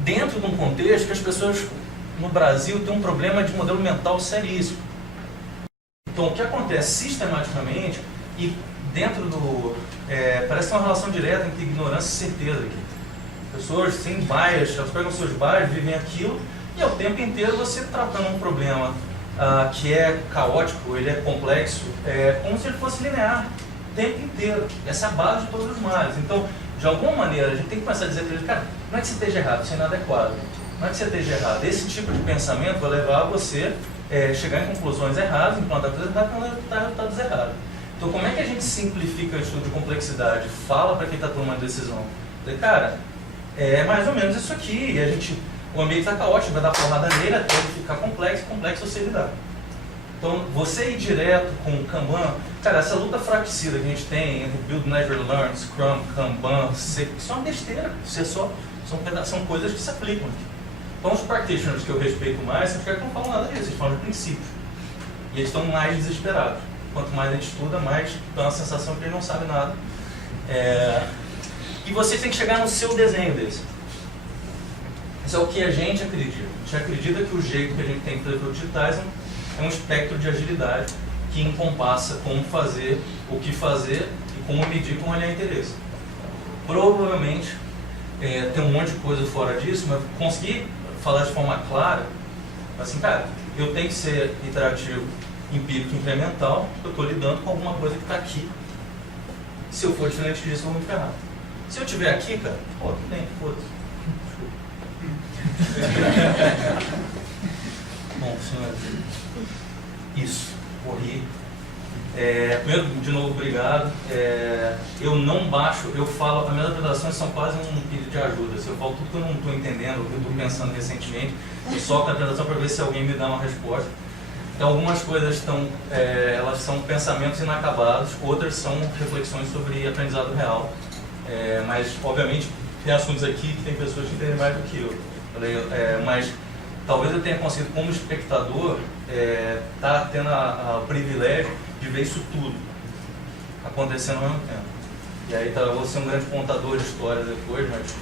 dentro de um contexto que as pessoas no Brasil têm um problema de modelo mental seríssimo. Então o que acontece sistematicamente, e dentro do... parece ter uma relação direta entre ignorância e certeza aqui. Pessoas sem bias, elas pegam seus bias, vivem aquilo, e ao tempo inteiro você tratando um problema que é caótico, ele é complexo, como se ele fosse linear, o tempo inteiro. Essa é a base de todos os males. Então, de alguma maneira, a gente tem que começar a dizer para ele, cara, não é que você esteja errado, isso é inadequado. Não é que você esteja errado. Esse tipo de pensamento vai levar você chegar em conclusões erradas, implantar coisas erradas, para resultados errados. Então, como é que a gente simplifica o estudo de complexidade? Fala para quem está tomando decisão. Dizer, cara, é mais ou menos isso aqui, e o ambiente está caótico, vai dar porrada nele até ele ficar complexo você lidar. Então, você ir direto com o Kanban, cara, essa luta fratricida que a gente tem entre Build, Measure, Learn, Scrum, Kanban, isso é uma besteira, são coisas que se aplicam aqui. Então, os practitioners que eu respeito mais, são os caras que não falam nada disso, eles falam de princípios. E eles estão mais desesperados. Quanto mais a gente estuda, mais dá uma sensação que eles não sabem nada. E você tem que chegar no seu desenho desse. Isso é o que a gente acredita. A gente acredita que o jeito que a gente tem de fazer produtos digitais é um espectro de agilidade que encompassa como fazer, o que fazer e como medir, como olhar interesse. Provavelmente tem um monte de coisa fora disso, mas conseguir falar de forma clara, assim, cara, eu tenho que ser iterativo, empírico, incremental, eu estou lidando com alguma coisa que está aqui. Se eu for diferente disso, eu vou me ferrar. Se eu estiver aqui, cara, tudo bem, foda-se. Bom, senhores, isso, corri. Primeiro, de novo, obrigado. Eu não baixo, eu falo, as minhas apresentações são quase um pedido de ajuda. Se eu falo tudo que eu não estou entendendo, o que eu estou pensando recentemente, eu solto a apresentação para ver se alguém me dá uma resposta. Então, algumas coisas elas são pensamentos inacabados, outras são reflexões sobre aprendizado real. Mas, obviamente, tem assuntos aqui que tem pessoas que entendem mais do que eu. Mas talvez eu tenha conseguido, como espectador, tá tendo o privilégio de ver isso tudo acontecendo ao mesmo tempo. E aí eu vou ser um grande contador de histórias depois, mas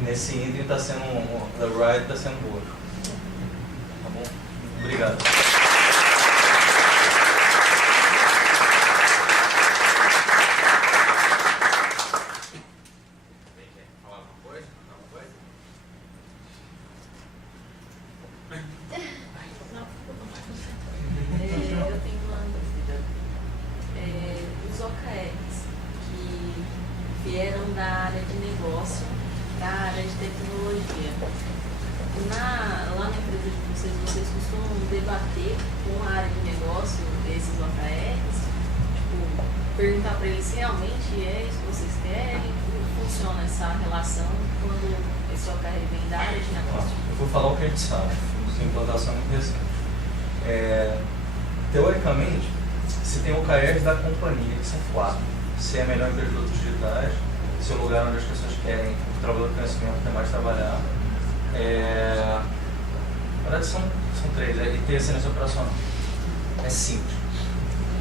nesse ínterim está sendo the ride está sendo boa. Tá bom? Obrigado. Perguntar para eles se realmente é isso que vocês querem, como funciona essa relação quando esse OKR vem da área de negócio? Eu vou falar o que a gente sabe, sua implantação é muito recente. Teoricamente, se tem OKRs da companhia, que são 4, se é a melhor empresa de produtos digitais, se é o lugar onde as pessoas querem, o trabalhador de conhecimento quer mais trabalhar. Na verdade são 3, e ter excelência operacional. É simples.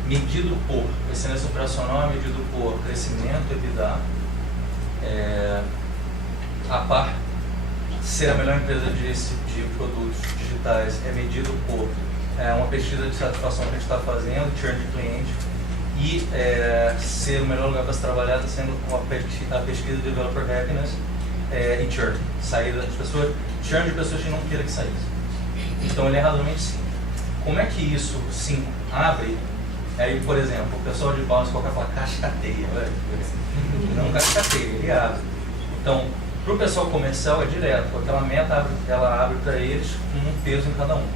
Medido por excelência operacional é medido por crescimento, EBITDA, a par ser a melhor empresa de produtos digitais é medido por uma pesquisa de satisfação que a gente está fazendo, churn de cliente, e ser o melhor lugar para se trabalhar está sendo a pesquisa de developer happiness e churn, saída das pessoas, churn de pessoas que não queiram que saísse. Então ele é razoavelmente simples. Como é que isso se abre? Aí, por exemplo, o pessoal de Bounce qualquer fala cascateia, não cascateia, ele abre. Então, para o pessoal comercial é direto, porque aquela meta ela abre para eles com um peso em cada um.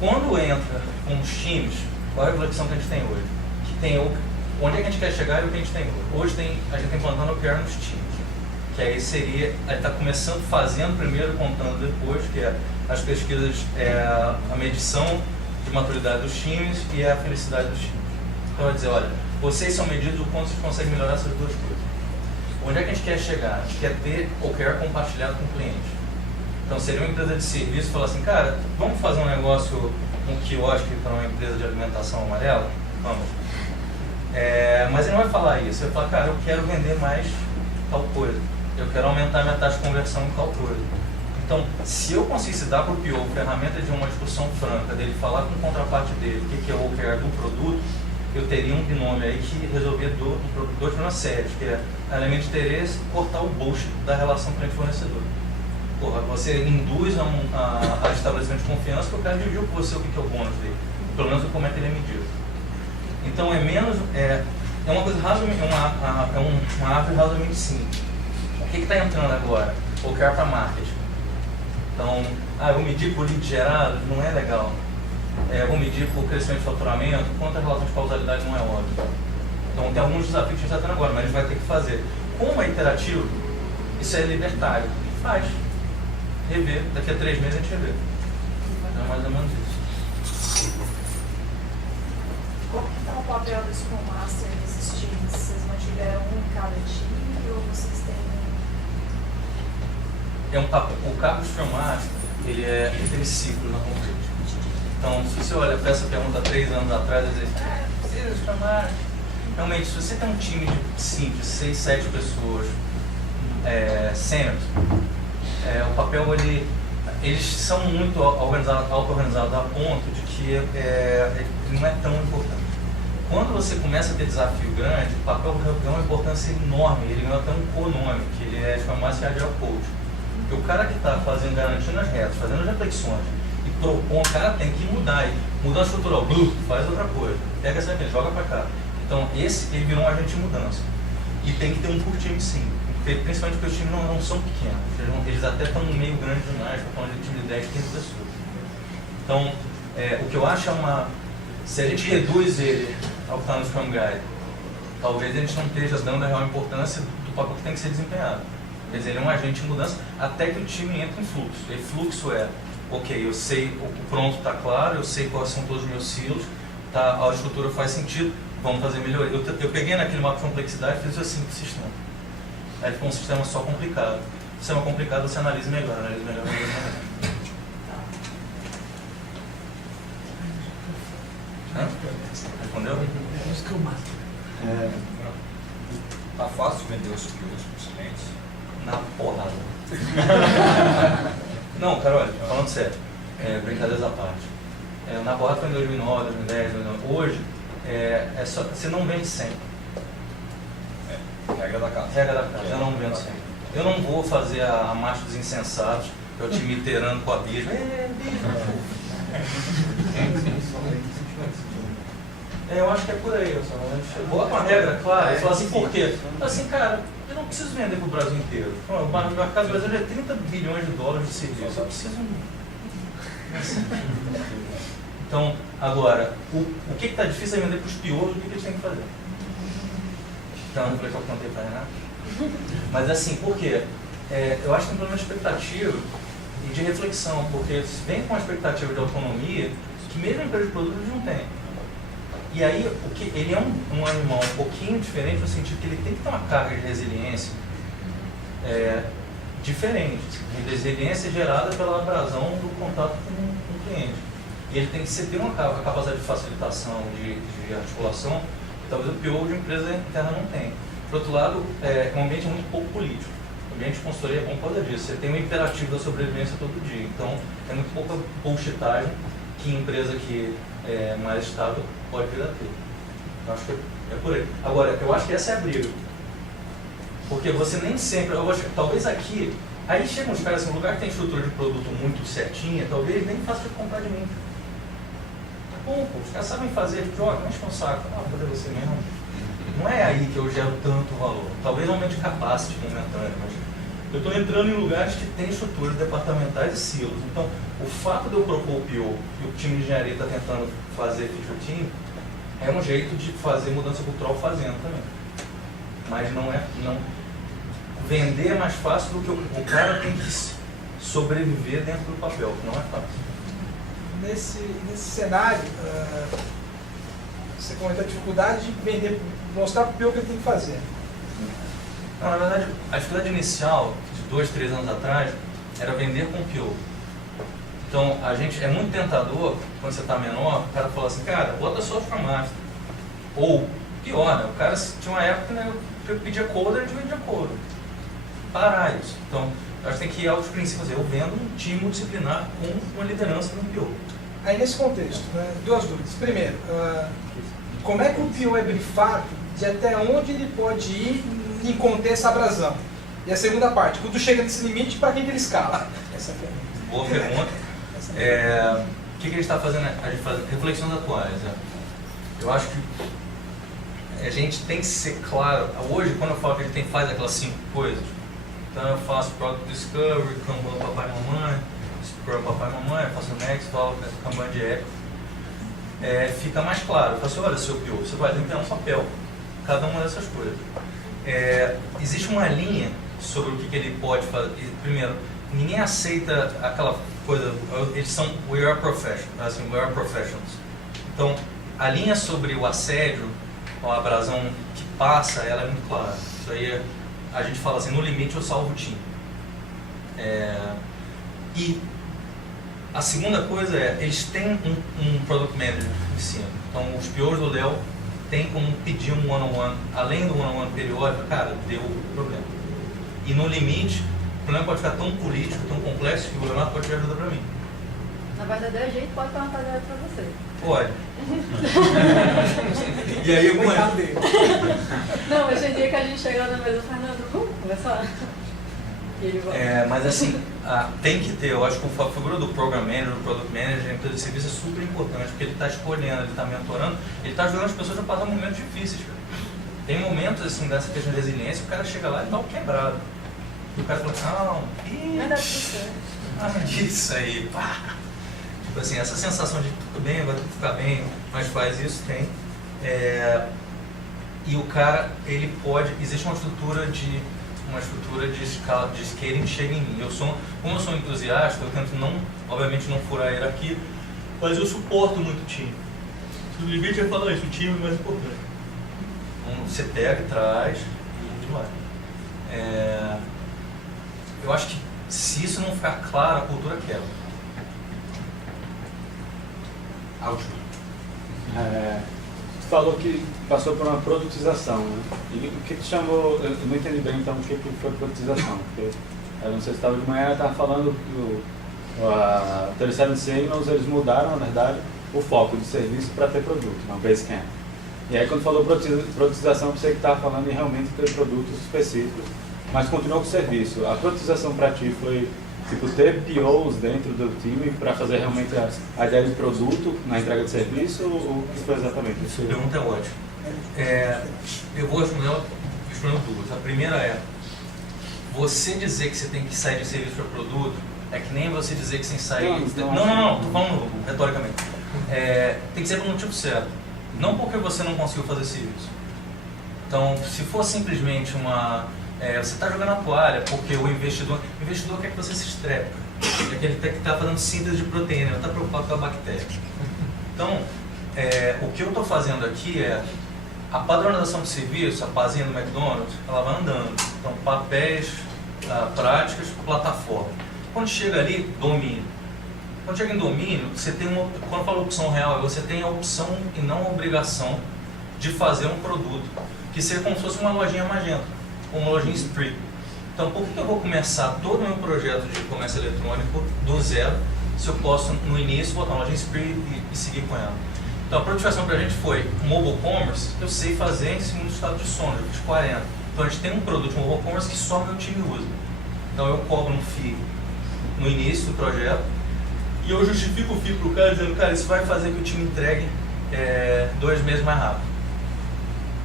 Quando entra com os times, qual é a reflexão que a gente tem hoje? Que tem onde é que a gente quer chegar e o que a gente tem hoje. Hoje a gente está implantando o OKR nos times, que aí seria, a gente está começando fazendo primeiro, contando depois, que é as pesquisas, a medição de maturidade dos times e a felicidade dos times. Então vai dizer, olha, vocês são medidos o quanto vocês conseguem melhorar essas duas coisas. Onde é que a gente quer chegar? A gente quer ter OKR compartilhado com o cliente. Então seria uma empresa de serviço falar assim, cara, vamos fazer um negócio, um quiosque para uma empresa de alimentação amarela? vamos. Mas ele não vai falar isso, ele vai falar, cara, eu quero vender mais tal coisa, eu quero aumentar minha taxa de conversão em tal coisa. Então, se eu conseguisse dar para o PO ferramenta de uma discussão franca, dele falar com o contraparte dele o que é o OKR do produto, eu teria um binômio aí que resolvia dois problemas sérios, que é elemento de interesse e cortar o bullshit da relação cliente-fornecedor. Porra, você induz a estabelecimento de confiança que o cara dividiu com você o que é o bônus dele, pelo menos como é que ele é medido. Então é uma coisa razoavelmente, uma árvore razoavelmente simples. O que está entrando agora? OKR para marketing. Então, eu medir por lead gerado não é legal. Vou medir por crescimento de faturamento, quanto a relação de causalidade não é óbvio. Então tem alguns desafios que a gente está tendo agora, mas a gente vai ter que fazer. Como é iterativo, isso é libertário. Faz. Rever. Daqui a 3 meses a gente revê. É mais ou menos isso. Como que está o papel do Scrum Master nesses times? Vocês mantiveram um em cada time ou vocês têm... O cargo do Scrum Master, ele tem ciclo na companhia. Então, se você olha para essa pergunta 3 anos atrás, você diz, precisa de Scrum Master. Realmente, se você tem um time de 5, 6, 7 pessoas sêniores, o papel, eles são muito auto-organizados a ponto de que ele não é tão importante. Quando você começa a ter desafio grande, o papel ganha uma importância enorme, ele ganha até um co-nome, que ele é Scrum Master Agile Coach. Porque o cara que está garantindo as retas, fazendo as reflexões e propõe, o cara tem que mudar. Mudança estrutural, faz outra coisa. Pega essa aqui, joga para cá. Então, ele virou um agente de mudança. E tem que ter um por time, sim. Principalmente porque os times não são pequenos. Eles até estão meio grandes demais, estão falando de time de 10, 15 pessoas. Então, o que eu acho se a gente reduz ele ao que está no Scrum Guide, talvez a gente não esteja dando a real importância do papel que tem que ser desempenhado. Quer dizer, ele é um agente de mudança até que o time entre em fluxo. E fluxo ok, eu sei, o pronto está claro, eu sei quais são todos os meus silos, a estrutura faz sentido, vamos fazer melhoria. Eu peguei naquele mapa de complexidade e fiz assim para o sistema. Aí ficou um sistema só complicado. O sistema complicado você analisa melhor. Respondeu? Tá fácil de vender os POs para os clientes? Na porrada. Não, Carol, falando sério, brincadeiras à parte. Na porrada foi em 2009, 2010, 2009. Hoje, só, você não vende sempre. Regra da casa. Regra da casa, eu não vendo sempre. Eu não vou fazer a marcha dos insensatos, que é o time iterando com a bicha. Eu acho que é por aí, bota uma regra clara, e fala assim, por quê? Assim, cara, eu não preciso vender para o Brasil inteiro. O mercado brasileiro é 30 bilhões de dólares de serviço, eu preciso... Então, agora, o que está difícil é vender para os piores, o que eles têm que fazer? Então, não falei que eu contei para Renato. Mas assim, por quê? Eu acho que tem um problema de expectativa e de reflexão, porque vem com uma expectativa de autonomia que mesmo a empresa de produto eles não tem. E aí, ele é um animal um pouquinho diferente no sentido que ele tem que ter uma carga de resiliência diferente. Resiliência gerada pela abrasão do contato com o cliente. E ele tem que ter uma capacidade de facilitação, de articulação, que talvez o PO de empresa interna não tem. Por outro lado, é um ambiente muito pouco político. O ambiente de consultoria é bom por causa disso. Você tem um imperativo da sobrevivência todo dia. Então, é muito pouca bullshitagem que empresa que é mais estável pode vir a ter. Eu acho que é por aí. Agora, eu acho que essa é a briga. Porque você nem sempre... talvez aqui... Aí chegam os caras assim, um lugar que tem estrutura de produto muito certinha, talvez nem faça de comprar de mim. Tá bom, pô, os caras sabem fazer, joga, não enche o saco. Vou fazer você mesmo. Não é aí que eu gero tanto valor. Talvez aumente capacity momentâneo, mas eu estou entrando em lugares que tem estruturas departamentais e silos. Então, o fato de eu propor o PO e o time de engenharia está tentando fazer feature team é um jeito de fazer mudança cultural fazendo também. Mas não vender é mais fácil do que o cara tem que sobreviver dentro do papel, que não é fácil. Nesse cenário, você comentou a dificuldade de vender, mostrar para o PO o que ele tem que fazer. Não, na verdade, a dificuldade inicial, de 2, 3 anos atrás, era vender com o PO. Então, é muito tentador, quando você está menor, o cara fala assim, cara, bota só o Scrum Master. Ou, pior, né? O cara tinha uma época, né, que eu pedia coder, a gente vendia coder. Parar isso. Então, eu acho que tem que ir aos princípios. Eu vendo um time multidisciplinar com uma liderança no PO. Aí nesse contexto, né, duas dúvidas. Primeiro, como é que o PO é brifado de até onde ele pode ir em conter essa abrasão? E a segunda parte, quando chega nesse limite, para quem que ele escala? Essa é a pergunta. Boa pergunta. O que a gente está fazendo? A gente faz reflexões atuais. Né? Eu acho que a gente tem que ser claro. Hoje, quando eu falo que a gente faz aquelas 5 coisas, então eu faço Product Discovery, Kanban Papai e Mamãe, Scrum Papai e Mamãe, faço Next, falo Kanban de Eco. Fica mais claro. Eu falo assim, olha, seu PO, você vai desempenhar um papel, cada uma dessas coisas. Existe uma linha sobre o que ele pode fazer. Primeiro, ninguém aceita aquela coisa, eles são we are professionals. Então, a linha sobre o assédio, ou a abrasão que passa, ela é muito clara. Isso aí a gente fala assim, no limite eu salvo o time. E a segunda coisa eles têm um Product Manager em cima. Então, os POs do Léo têm como pedir um one-on-one, além do one-on-one periódico, cara, deu problema. E no limite, o problema pode ficar tão político, tão complexo, que o Leonardo pode pedir ajuda para mim. Na verdade, a gente pode perguntar direto para você. Pode. E aí, Coitado dele. Não, mas tem dia que a gente chega na mesa, Fernando, vamos conversar. E ele vai. Mas assim, tem que ter, eu acho que a figura do Program Manager, do Product Manager, em todo serviço é super importante, porque ele está escolhendo, ele está mentorando, ele está ajudando as pessoas a passar momentos difíceis, cara. Tem momentos assim, dessa questão de resiliência, o cara chega lá e dá um quebrado. E o cara fala assim, Vai dar tudo certo. isso aí, pá. Tipo assim, essa sensação de tudo bem, vai tudo ficar bem, mas faz isso, tem. E o cara, ele pode, existe uma estrutura de escala, de scaling que chega em mim. Como eu sou entusiasta, eu tento obviamente não furar a hierarquia, mas eu suporto muito o time. Se o limite é falar isso, o time é mais importante. Então, você pega e traz e vai. Eu acho que se isso não ficar claro, a cultura quebra. Você falou que passou por uma produtização, né? E o que chamou, eu não entendi bem então o que foi produtização, porque eu não sei se estava de manhã, eu estava falando que a 37 Signals, eles mudaram, na verdade, o foco de serviço para ter produto, não Basecamp. E aí quando falou produtização, você que estava falando em realmente ter produtos específicos, mas continuou com o serviço. A produtização para ti foi tipo ter POs dentro do time para fazer realmente a ideia de produto na entrega de serviço, ou o que foi exatamente isso? A pergunta é ótima. Eu vou respondendo duas. A primeira é, você dizer que você tem que sair de serviço para produto é que nem você dizer que sem sair... Não, estou falando retoricamente. Tem que ser pelo motivo certo. Não porque você não conseguiu fazer serviço. Então, se for simplesmente você está jogando a toalha porque o investidor quer que você se estrepe. É que ele está fazendo síntese de proteína, ele está preocupado com a bactéria. Então, o que eu estou fazendo aqui a padronização de serviço, a pazinha do McDonald's, ela vai andando. Então, papéis, práticas, plataforma. Quando chega ali, domínio. Quando chega em domínio, você tem quando eu falo opção real, você tem a opção e não a obrigação de fazer um produto que seja como se fosse uma lojinha Magento, uma lojinha Street. Então, por que eu vou começar todo o meu projeto de comércio eletrônico do zero, se eu posso, no início, botar uma lojinha Street e seguir com ela? Então, a produtivação para a gente foi mobile commerce, que eu sei fazer em segundo estado de sono, eu fiz 40. Então, a gente tem um produto de mobile commerce que só meu time usa. Então, eu cobro um FII no início do projeto e eu justifico o FII para o cara, dizendo, cara, isso vai fazer que o time entregue 2 meses mais rápido.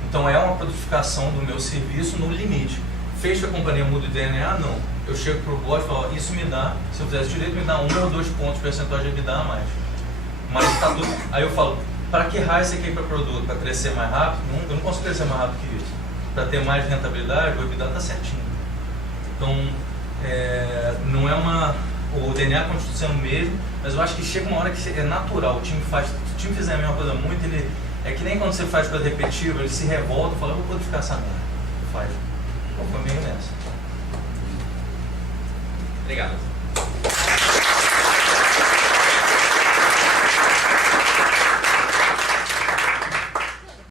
Então, é uma produtificação do meu serviço no limite. Fez que a companhia muda de DNA? Não. Eu chego para o boss e falo, isso me dá, se eu fizesse direito, me dá 1 ou 2 pontos percentuais de EBITDA a mais. Mas tá tudo... Aí eu falo, para que raio você quer ir para produto? Para crescer mais rápido? Não, eu não posso crescer mais rápido que isso. Para ter mais rentabilidade, o EBITDA está certinho. Então, não é uma... O DNA continua sendo o mesmo, mas eu acho que chega uma hora que é natural. O time faz... Se o time fizer a mesma coisa muito, ele... É que nem quando você faz coisa repetitiva, ele se revolta e fala, eu vou codificar essa merda. Faz. Foi meio nessa. Obrigado.